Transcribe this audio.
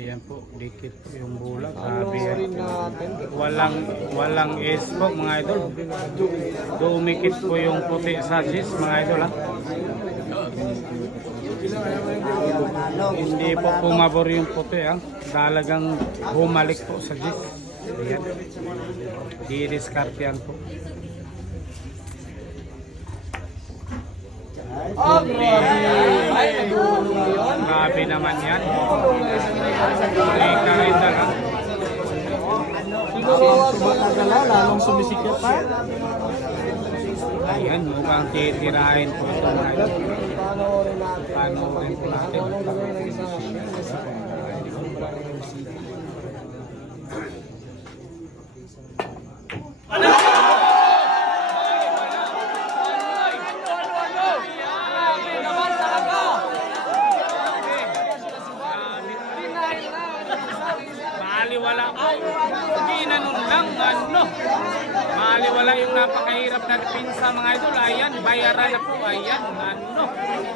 Ayan po, dikit po yung bulag. Grabe yan. Walang S po mga idol. Dumikit po yung puti sa gis mga idol ha. Hindi po pumabor yung puti ha. Talagang bumalik po sa gis. Ayan. Di-discard yan po. Grabe naman yan. Ika lang. Lalong sumisikip pa. Ayan, mukhang titirahin po ito mga ito. Paano rin po natin. Maliwala po. Ginanon lang, ano. Maliwala yung napakahirap na pinsa mga idol. Ayan, bayaran na po. Ayan, ano.